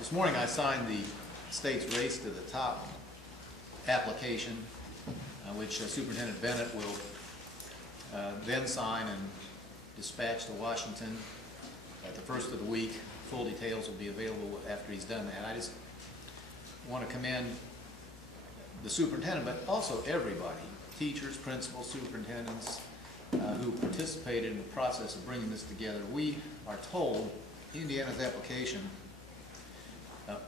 This morning I signed the state's Race to the Top application, which Superintendent Bennett will then sign and dispatch to Washington at the first of the week. Full details will be available after he's done that. I just want to commend the superintendent, but also everybody, teachers, principals, superintendents, who participated in the process of bringing this together. We are told Indiana's application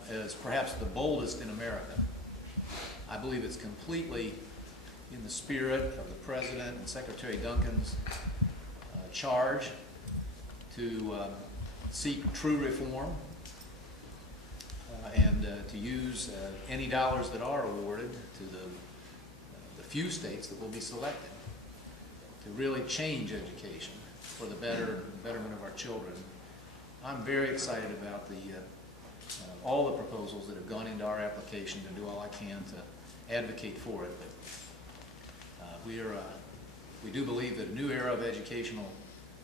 is perhaps the boldest in America. I believe it's completely in the spirit of the President and Secretary Duncan's charge to seek true reform and to use any dollars that are awarded to the few states that will be selected to really change education for the betterment of our children. I'm very excited about all the proposals that have gone into our application to do all I can to advocate for it. But we do believe that a new era of educational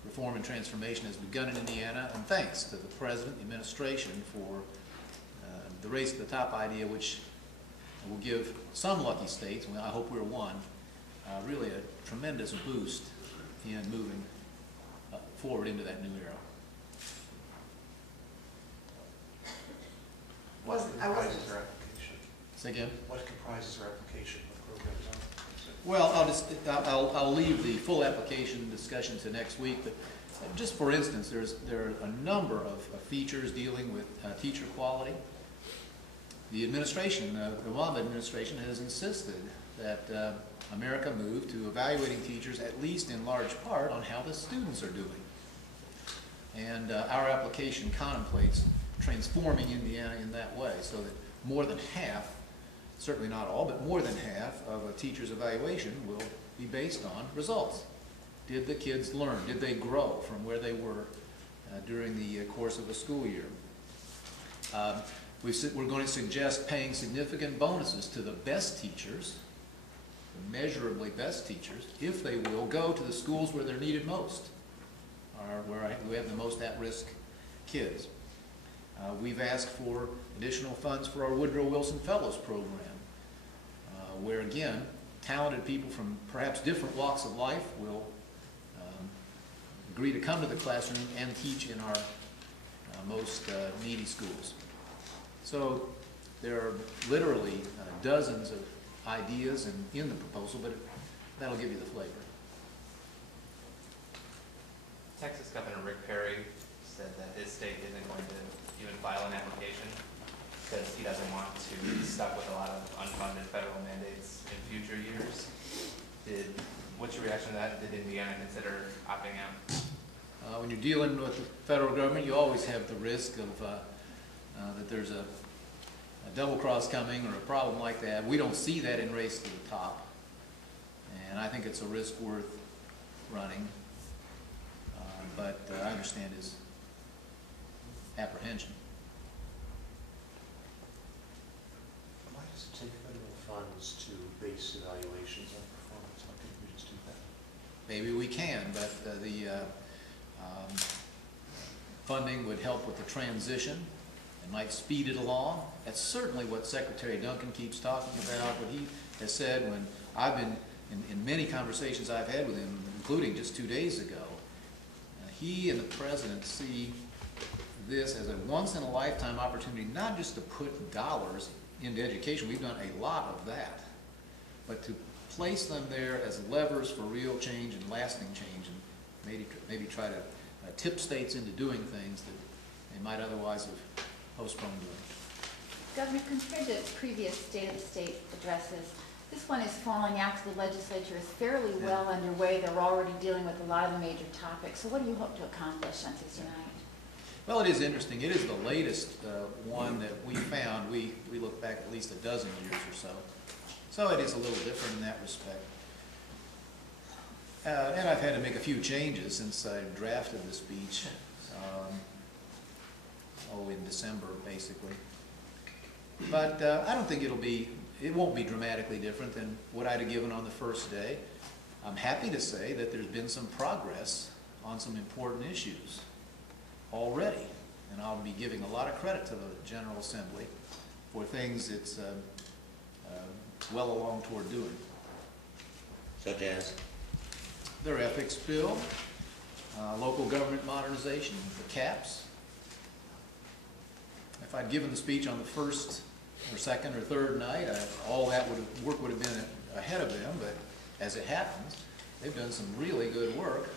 reform and transformation has begun in Indiana, and thanks to the President and the administration for the Race to the Top idea, which will give some lucky states, and I hope we're one, really a tremendous boost in moving forward into that new era. What comprises our application? Say again? What comprises our application? What programs are? Well, I'll leave the full application discussion to next week, but just for instance, there are a number of features dealing with teacher quality. The administration, the Obama administration, has insisted that America move to evaluating teachers, at least in large part, on how the students are doing. And our application contemplates transforming Indiana in that way, so that more than half, certainly not all, but more than half of a teacher's evaluation will be based on results. Did the kids learn? Did they grow from where they were during the course of a school year? We're going to suggest paying significant bonuses to the best teachers, the measurably best teachers, if they will go to the schools where they're needed most, or where we have the most at-risk kids. We've asked for additional funds for our Woodrow Wilson Fellows program, where again, talented people from perhaps different walks of life will agree to come to the classroom and teach in our most needy schools. So there are literally dozens of ideas in the proposal, but that'll give you the flavor. Texas Governor Rick Perry said that his state isn't going to even file an application because he doesn't want to be stuck with a lot of unfunded federal mandates in future years. What's your reaction to that? Did Indiana consider opting out? When you're dealing with the federal government, you always have the risk of that there's a double cross coming or a problem like that. We don't see that in Race to the Top, and I think it's a risk worth running. But I understand his apprehension. Why does it take federal funds to base evaluations on performance? Why couldn't we just do that? Maybe we can, but the funding would help with the transition. It might speed it along. That's certainly what Secretary Duncan keeps talking about, what he has said when I've been in many conversations I've had with him, including just 2 days ago. He and the President see this as a once-in-a-lifetime opportunity, not just to put dollars into education. We've done a lot of that, but to place them there as levers for real change and lasting change, and maybe try to tip states into doing things that they might otherwise have postponed doing. Governor, compared to previous State of the State addresses, this one is falling out to the legislature is fairly well underway. They're already dealing with a lot of the major topics. So what do you hope to accomplish on Tuesday night? Well, it is interesting. It is the latest one that we found. We look back at least a dozen years or so. So it is a little different in that respect. And I've had to make a few changes since I drafted the speech, in December, basically. But I don't think it won't be dramatically different than what I'd have given on the first day. I'm happy to say that there's been some progress on some important issues already. and I'll be giving a lot of credit to the General Assembly for things it's well along toward doing. Such as? Their ethics bill, local government modernization, the caps. If I'd given the speech on the first or second or third night, all that work would have been ahead of them, but as it happens, they've done some really good work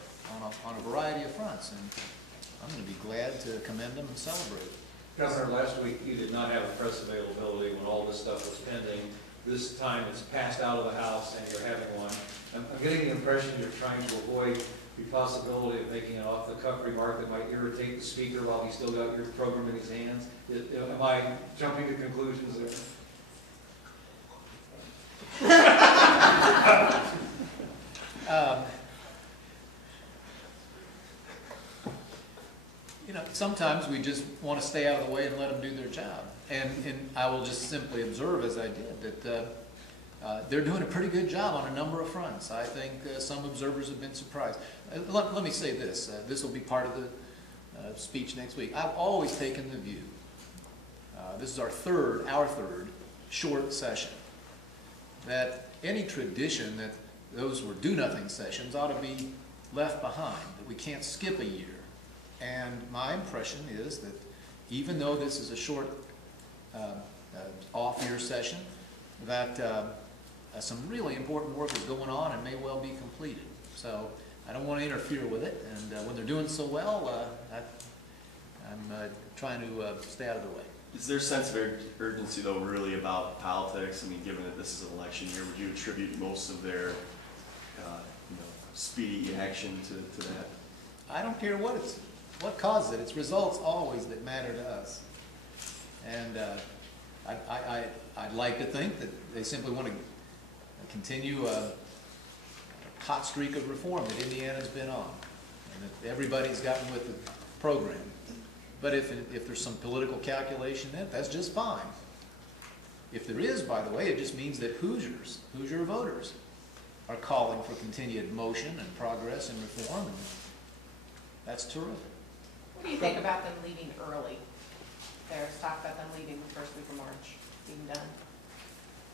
on a variety of fronts, and I'm going to be glad to commend them and celebrate. Governor, last week you did not have a press availability when all this stuff was pending. This time it's passed out of the House and you're having one. I'm getting the impression you're trying to avoid the possibility of making an off-the-cuff remark that might irritate the speaker while he's still got your program in his hands. Am I jumping to conclusions there? You know, sometimes we just want to stay out of the way and let them do their job. And I will just simply observe, as I did, that they're doing a pretty good job on a number of fronts. I think some observers have been surprised. Let me say this. This will be part of the speech next week. I've always taken the view, this is our third short session, that any tradition that those were do-nothing sessions ought to be left behind, that we can't skip a year. And my impression is that even though this is a short off-year session, that some really important work is going on and may well be completed. So I don't want to interfere with it, and when they're doing so well, I'm trying to stay out of the way. Is there a sense of urgency, though, really about politics? I mean, given that this is an election year, would you attribute most of their speedy action to that? I don't care what causes it. It's results always that matter to us. And I'd like to think that they simply want to continue a hot streak of reform that Indiana's been on, and that everybody's gotten with the program. But if there's some political calculation in it, that's just fine. If there is, by the way, it just means that Hoosier voters, are calling for continued motion and progress and reform, and that's terrific. What do you think about them leaving early? There's talk about them leaving the first week of March, being done.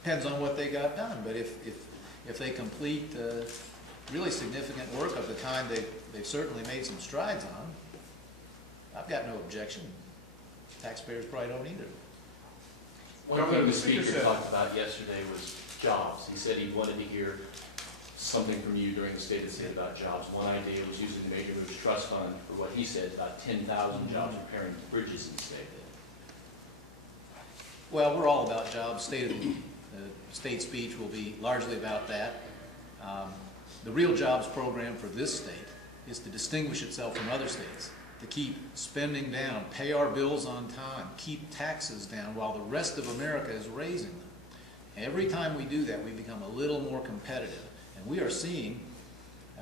Depends on what they got done, but if they complete really significant work of the kind they've certainly made some strides on, I've got no objection. Taxpayers probably don't either. One thing the speaker talked about yesterday was jobs. He said he wanted to hear something from you during the State of the State about jobs. One idea was using the Major Moves Trust Fund for what he said, about 10,000 jobs repairing bridges in the state. Well, we're all about jobs. The state speech will be largely about that. The real jobs program for this state is to distinguish itself from other states, to keep spending down, pay our bills on time, keep taxes down while the rest of America is raising them. Every time we do that, we become a little more competitive. And we are seeing,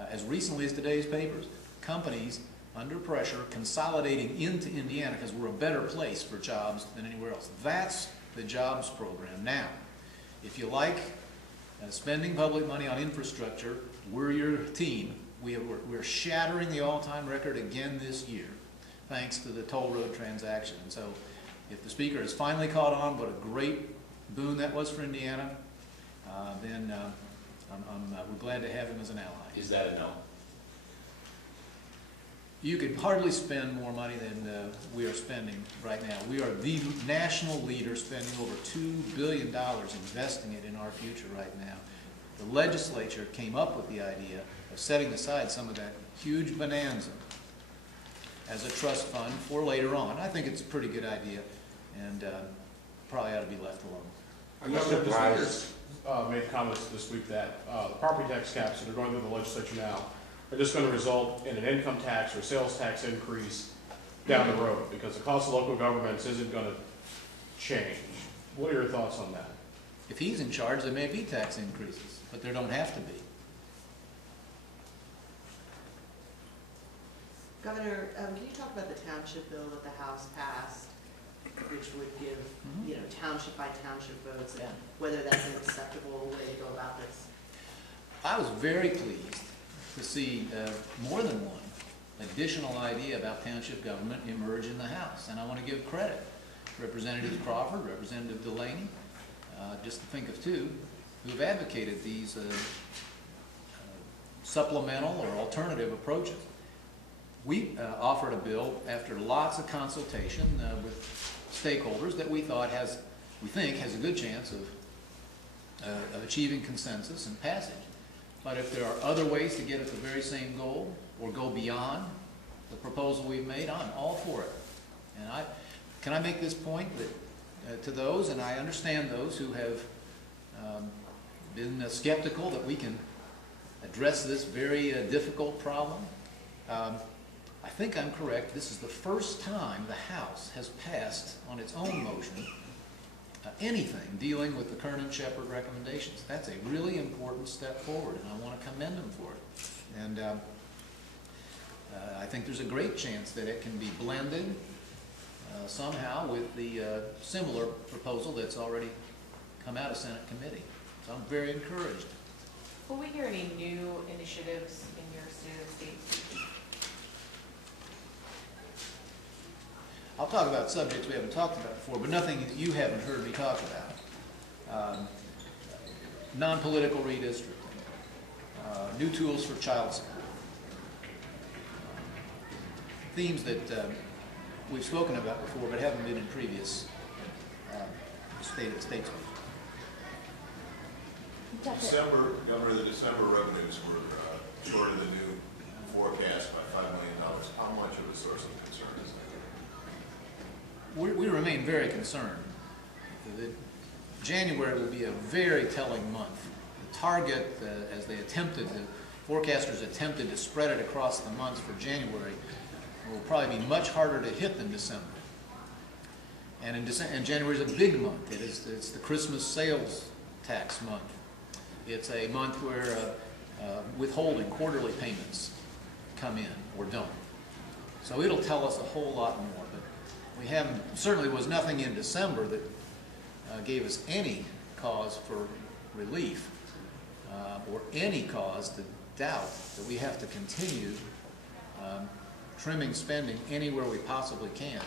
as recently as today's papers, companies under pressure consolidating into Indiana because we're a better place for jobs than anywhere else. That's the jobs program. Now, if you like spending public money on infrastructure, we're your team. We're shattering the all-time record again this year, thanks to the toll road transaction. And so if the speaker has finally caught on what a great boon that was for Indiana, then we're glad to have him as an ally. Is that a no? You could hardly spend more money than we are spending right now. We are the national leader, spending over $2 billion investing it in our future right now. The legislature came up with the idea of setting aside some of that huge bonanza as a trust fund for later on. I think it's a pretty good idea, and probably ought to be left alone. I know that the speakers made comments this week that the property tax caps that are going through the legislature now are just going to result in an income tax or sales tax increase down the road because the cost of local governments isn't going to change. What are your thoughts on that? If he's in charge, there may be tax increases, but there don't have to be. Governor, can you talk about the township bill that the House passed, which would give, township by township votes, and whether that's an acceptable way to go about this? I was very pleased to see more than one additional idea about township government emerge in the House. And I want to give credit. Representative Crawford, Representative Delaney, just to think of two, who have advocated these supplemental or alternative approaches. We offered a bill after lots of consultation with stakeholders that we think has a good chance of achieving consensus and passage. But if there are other ways to get at the very same goal or go beyond the proposal we've made, I'm all for it. And can I make this point that to those, and I understand those who have been skeptical that we can address this very difficult problem. I think I'm correct. This is the first time the House has passed on its own motion anything dealing with the Kernan-Shepard recommendations. That's a really important step forward, and I want to commend them for it. And I think there's a great chance that it can be blended somehow with the similar proposal that's already come out of Senate committee. So I'm very encouraged. Will we hear any new initiatives in your State of the State speech? I'll talk about subjects we haven't talked about before, but nothing that you haven't heard me talk about. Non-political redistricting, new tools for child support, themes that we've spoken about before but haven't been in previous State of the State speeches. Governor, the December revenues were short of the new forecast by $5 million. How much of a source of concern is that? We remain very concerned. January will be a very telling month. The target, as they attempted, the forecasters attempted to spread it across the months for January, will probably be much harder to hit than December. And January is a big month. It's the Christmas sales tax month. It's a month where withholding quarterly payments come in or don't. So it'll tell us a whole lot more. But we haven't, certainly was nothing in December that gave us any cause for relief or any cause to doubt that we have to continue trimming spending anywhere we possibly can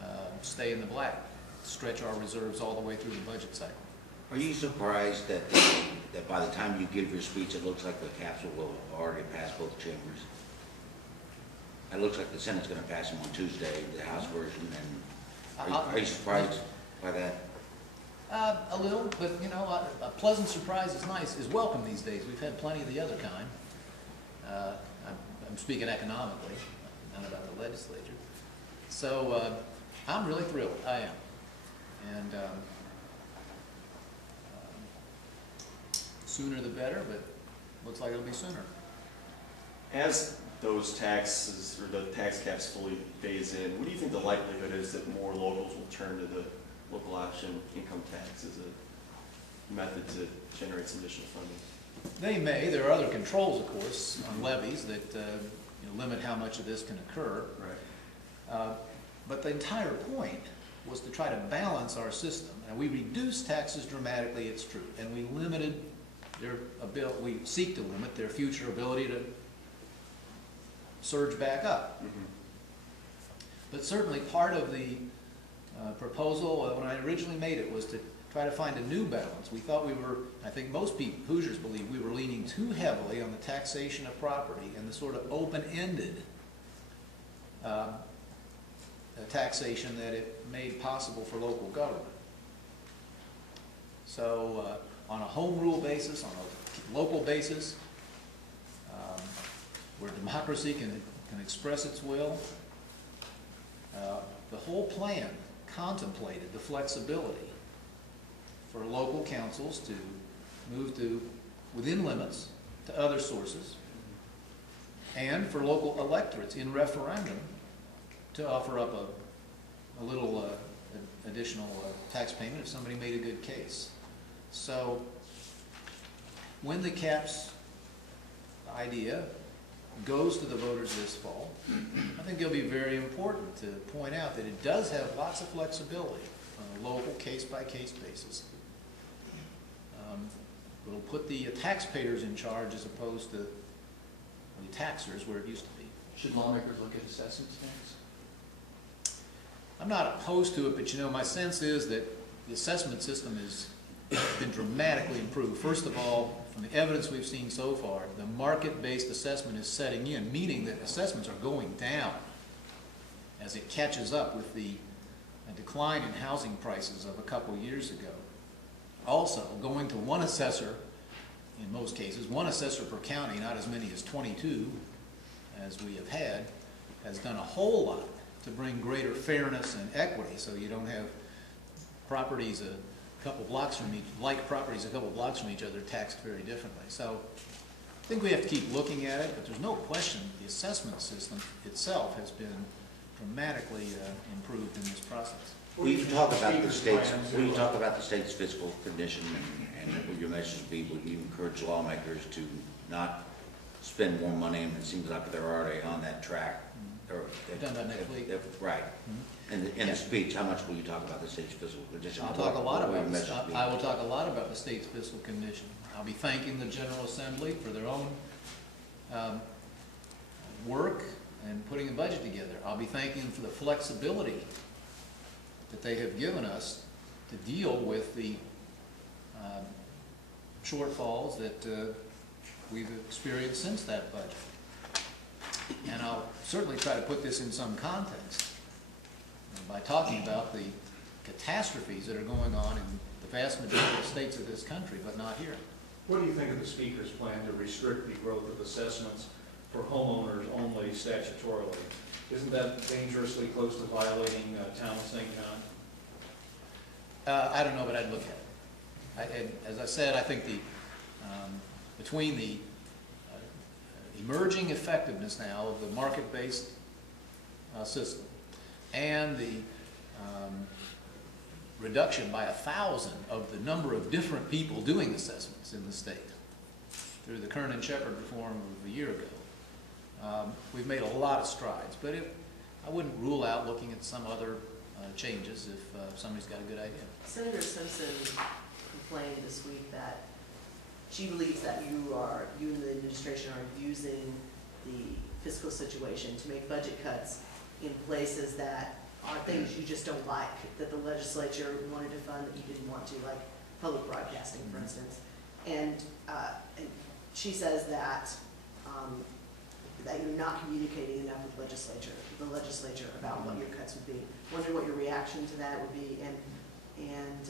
to stay in the black, stretch our reserves all the way through the budget cycle. Are you surprised that that by the time you give your speech, it looks like the capsule will already pass both chambers? It looks like the Senate's going to pass them on Tuesday, the House version, and are you surprised by that? A little, but you know, a pleasant surprise is nice, is welcome these days. We've had plenty of the other kind. I'm speaking economically, not about the legislature. So I'm really thrilled, I am. And sooner the better, but looks like it'll be sooner. As those taxes or the tax caps fully phase in, what do you think the likelihood is that more locals will turn to the local option income tax as a method to generate some additional funding? They may. There are other controls, of course, on levies that limit how much of this can occur. Right. But the entire point was to try to balance our system. And we reduced taxes dramatically, it's true, and we limited their ability. We seek to limit their future ability to surge back up. Mm-hmm. But certainly part of the proposal when I originally made it was to try to find a new balance. We thought we were, I think most people, Hoosiers believe, we were leaning too heavily on the taxation of property and the sort of open-ended taxation that it made possible for local government. So on a home rule basis, on a local basis, where democracy can express its will, the whole plan contemplated the flexibility for local councils to move to within limits to other sources, and for local electorates in referendum to offer up a little additional tax payment if somebody made a good case. So when the caps idea goes to the voters this fall, I think it'll be very important to point out that it does have lots of flexibility on a local case-by-case basis. It'll put the taxpayers in charge as opposed to the taxers where it used to be. Should lawmakers look at assessments next? I'm not opposed to it, but you know, my sense is that the assessment system has been dramatically improved. First of all, from the evidence we've seen so far, the market-based assessment is setting in, meaning that assessments are going down as it catches up with the decline in housing prices of a couple years ago. Also, going to one assessor, in most cases, one assessor per county, not as many as 22 as we have had, has done a whole lot to bring greater fairness and equity, so you don't have properties a couple blocks from each, like properties a couple blocks from each other taxed very differently. So I think we have to keep looking at it, but there's no question the assessment system itself has been dramatically improved in this process. Will you talk about the state's, will you talk about the state's fiscal condition and what will your message be? Will you encourage lawmakers to not spend more money, and it seems like they're already on that track? Or We've done that next week. Right. In the speech, how much will you talk about the state's fiscal condition? I'll talk a lot What will about your this. message be? I will talk a lot about the state's fiscal condition. I'll be thanking the General Assembly for their own work and putting a budget together. I'll be thanking them for the flexibility that they have given us to deal with the shortfalls that we've experienced since that budget. And I'll certainly try to put this in some context by talking about the catastrophes that are going on in the vast majority of states of this country, but not here. What do you think of the Speaker's plan to restrict the growth of assessments for homeowners only statutorily? Isn't that dangerously close to violating Town of St. John? I don't know, but I'd look at it. As I said, I think the between the emerging effectiveness now of the market-based system and the reduction by 1,000 of the number of different people doing assessments in the state through the Kernan Shepherd reform of a year ago, we've made a lot of strides. But I wouldn't rule out looking at some other changes if somebody's got a good idea. Senator Simpson complained this week that she believes that you and the administration are using the fiscal situation to make budget cuts in places that are things you just don't like, that the legislature wanted to fund that you didn't want to, like public broadcasting, for instance. And she says that that you're not communicating enough with the legislature about what your cuts would be. Wondering what your reaction to that would be, and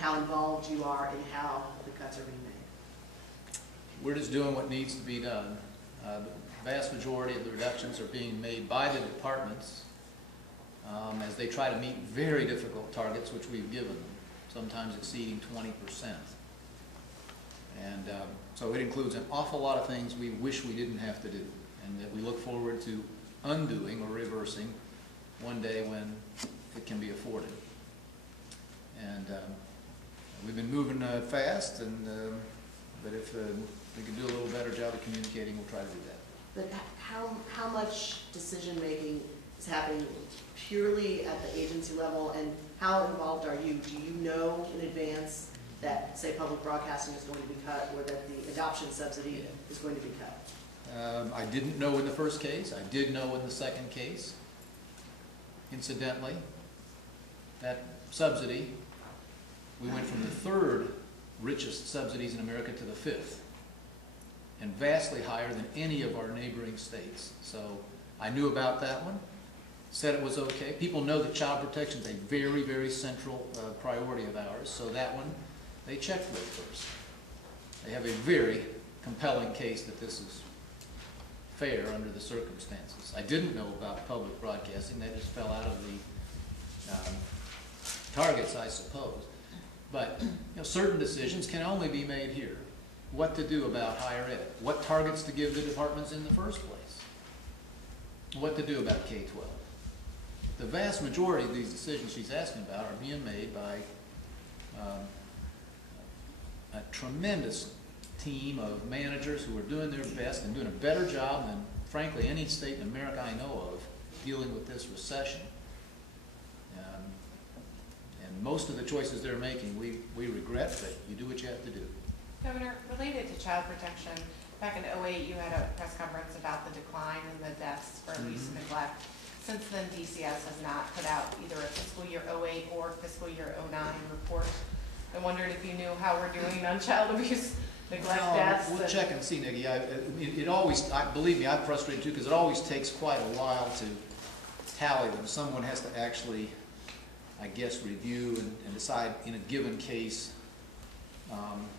how involved you are in how the cuts are being made. We're just doing what needs to be done. The vast majority of the reductions are being made by the departments as they try to meet very difficult targets which we've given them, sometimes exceeding 20%. And so it includes an awful lot of things we wish we didn't have to do, and that we look forward to undoing or reversing one day when it can be afforded. And we've been moving fast, and but if we can do a little better job of communicating, we'll try to do that. But how much decision-making is happening purely at the agency level, and how involved are you? Do you know in advance that, say, public broadcasting is going to be cut, or that the adoption subsidy is going to be cut? I didn't know in the first case. I did know in the second case. Incidentally, that subsidy, we went from the third richest subsidies in America to the fifth, and vastly higher than any of our neighboring states. So I knew about that one, said it was okay. People know that child protection is a very, very central priority of ours, so that one they checked with first. They have a very compelling case that this is fair under the circumstances. I didn't know about public broadcasting. That just fell out of the targets, I suppose. But certain decisions can only be made here. What to do about higher ed, what targets to give the departments in the first place, what to do about K-12. The vast majority of these decisions she's asking about are being made by a tremendous team of managers who are doing their best and doing a better job than, frankly, any state in America I know of dealing with this recession. And most of the choices they're making, we regret, but you do what you have to do. Governor, related to child protection, Back in '08, you had a press conference about the decline in the deaths for abuse and neglect. Since then, DCS has not put out either a fiscal year '08 or fiscal year '09 report. I wondered if you knew how we're doing on child abuse, neglect, deaths. We'll check and see, Nikki. It always, believe me, I'm frustrated too, because it always takes quite a while to tally them. Someone has to actually, I guess, review and decide in a given case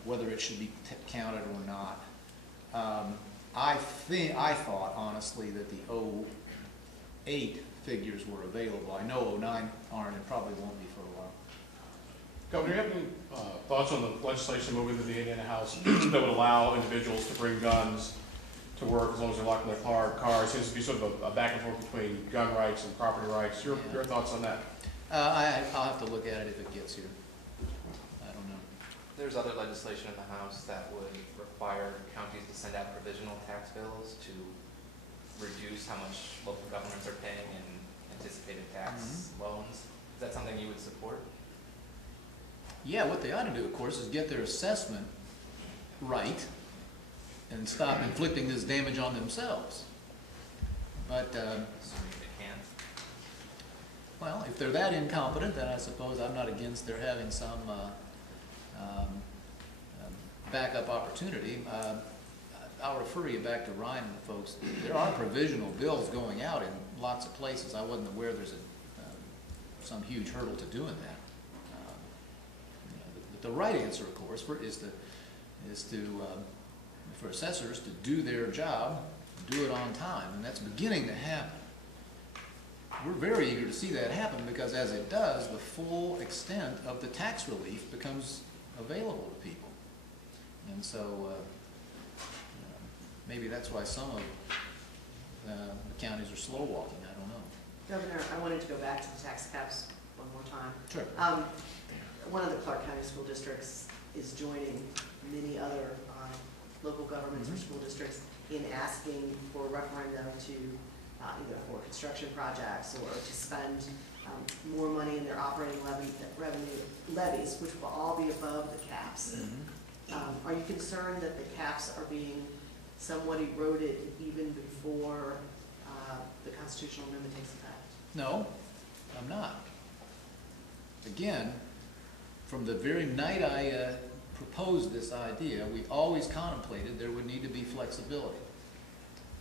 whether it should be counted or not. I thought honestly that the '08 figures were available. I know '09 aren't and probably won't be for a while. Governor, do you have any thoughts on the legislation moving through the Indiana House that would allow individuals to bring guns to work as long as they're locked in their car? It seems to be sort of a back and forth between gun rights and property rights. Your thoughts on that? I'll have to look at it if it gets here. I don't know. There's other legislation in the House that would require counties to send out provisional tax bills to reduce how much local governments are paying in anticipated tax loans. Is that something you would support? Yeah, what they ought to do, of course, is get their assessment right and stop inflicting this damage on themselves. But, Assuming they can't. well, if they're that incompetent, then I suppose I'm not against their having some backup opportunity. I'll refer you back to Ryan and the folks. There are provisional bills going out in lots of places. I wasn't aware there's some huge hurdle to doing that. But the right answer, of course, is for assessors to do their job, do it on time, and that's beginning to happen. We're very eager to see that happen because as it does, the full extent of the tax relief becomes available to people. And so maybe that's why some of the counties are slow walking, I don't know. Governor, I wanted to go back to the tax caps one more time. Sure. One of the Clark County school districts is joining many other local governments or school districts in asking for a referendum to either for construction projects or to spend more money in their operating levies, which will all be above the caps. Are you concerned that the caps are being somewhat eroded even before the constitutional amendment takes effect? No, I'm not. Again, from the very night I proposed this idea, we always contemplated there would need to be flexibility.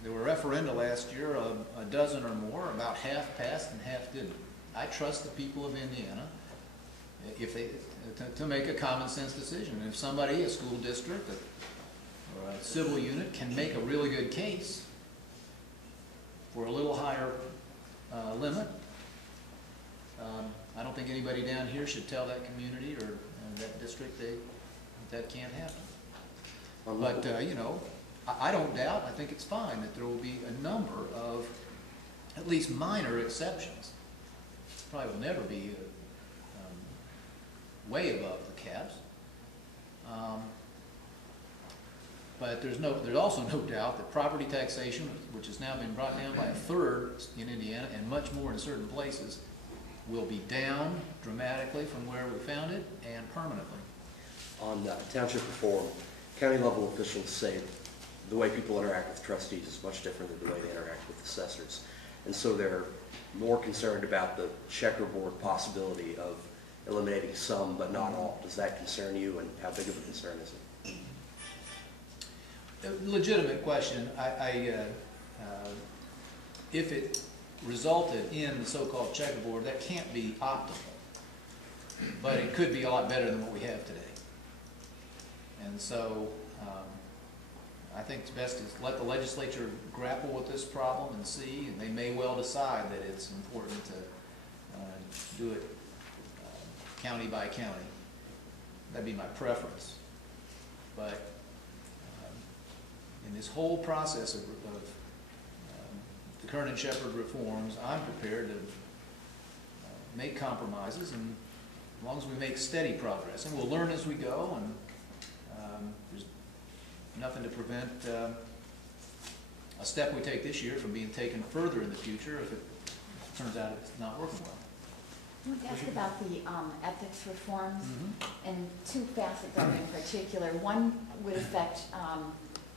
There were referenda last year, a dozen or more, about half passed and half didn't. I trust the people of Indiana if they, to make a common sense decision. And if somebody, a school district or a civil unit, can make a really good case for a little higher limit, I don't think anybody down here should tell that community or that district that can't happen. But, you know, I don't doubt, I think it's fine that there will be a number of at least minor exceptions. Probably will never be way above the caps. But there's also no doubt that property taxation, which has now been brought down by a third in Indiana and much more in certain places, will be down dramatically from where we found it and permanently. On township reform, county level officials say the way people interact with trustees is much different than the way they interact with assessors. And so they're more concerned about the checkerboard possibility of eliminating some but not all. Does that concern you, and how big of a concern is it? A legitimate question. If it resulted in the so-called checkerboard, that can't be optimal, but it could be a lot better than what we have today. And so I think it's best to let the legislature grapple with this problem and see, and they may well decide that it's important to do it county by county. That'd be my preference. But in this whole process of the Kern and Shepard reforms, I'm prepared to make compromises, and as long as we make steady progress, and we'll learn as we go, and there's nothing to prevent a step we take this year from being taken further in the future if it turns out it's not working well. I want to ask about the ethics reforms and two facets of it in particular. One would affect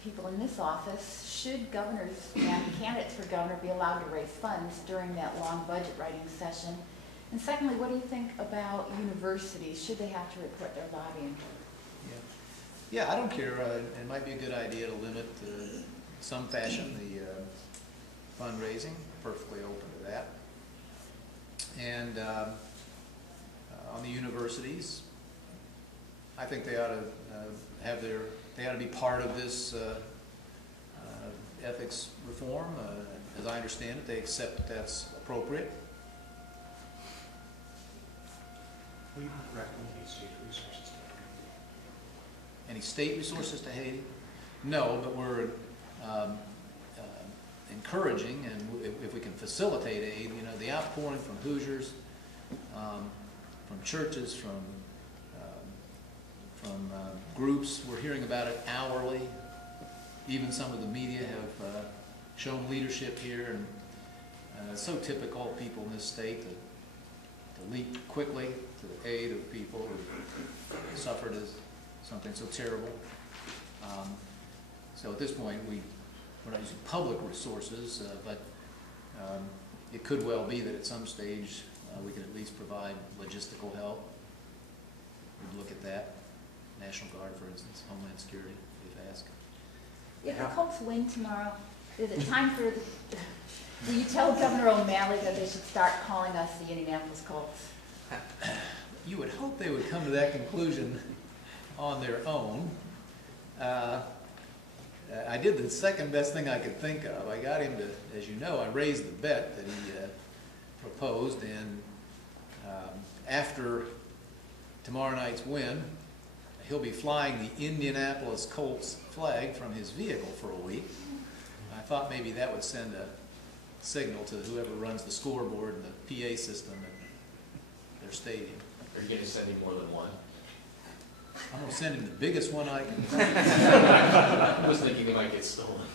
people in this office, should governors and candidates for governor be allowed to raise funds during that long budget writing session? And secondly, what do you think about universities? Should they have to report their lobbying? Yeah, I don't care. It might be a good idea to limit some fashion the fundraising. Perfectly open to that. And on the universities, I think they ought to they ought to be part of this ethics reform. As I understand it, they accept that that's appropriate. We don't recommend any state resources to Any state resources to Haiti? No, but we're encouraging, and if we can facilitate aid, you know, the outpouring from Hoosiers, from churches, from groups, we're hearing about it hourly. Even some of the media have shown leadership here, and it's so typical of people in this state to leap quickly to the aid of people who suffered as something so terrible. So at this point, we're not using public resources, but it could well be that at some stage we could at least provide logistical help. We'd look at that. National Guard, for instance, Homeland Security, if asked. If the Colts win tomorrow, is it time for, will you tell Governor O'Malley that they should start calling us the Indianapolis Colts? You would hope they would come to that conclusion on their own. I did the second best thing I could think of. I got him to, as you know, I raised the bet that he proposed, and after tomorrow night's win, he'll be flying the Indianapolis Colts flag from his vehicle for a week. I thought maybe that would send a signal to whoever runs the scoreboard and the PA system at their stadium. Are you going to send him more than one? I'm going to send him the biggest one I can. I was thinking they might get stolen.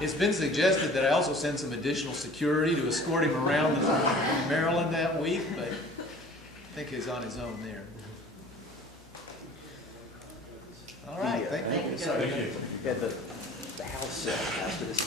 It's been suggested that I also send some additional security to escort him around Maryland that week, but I think he's on his own there. All right, thank you. Thank you. The House passed this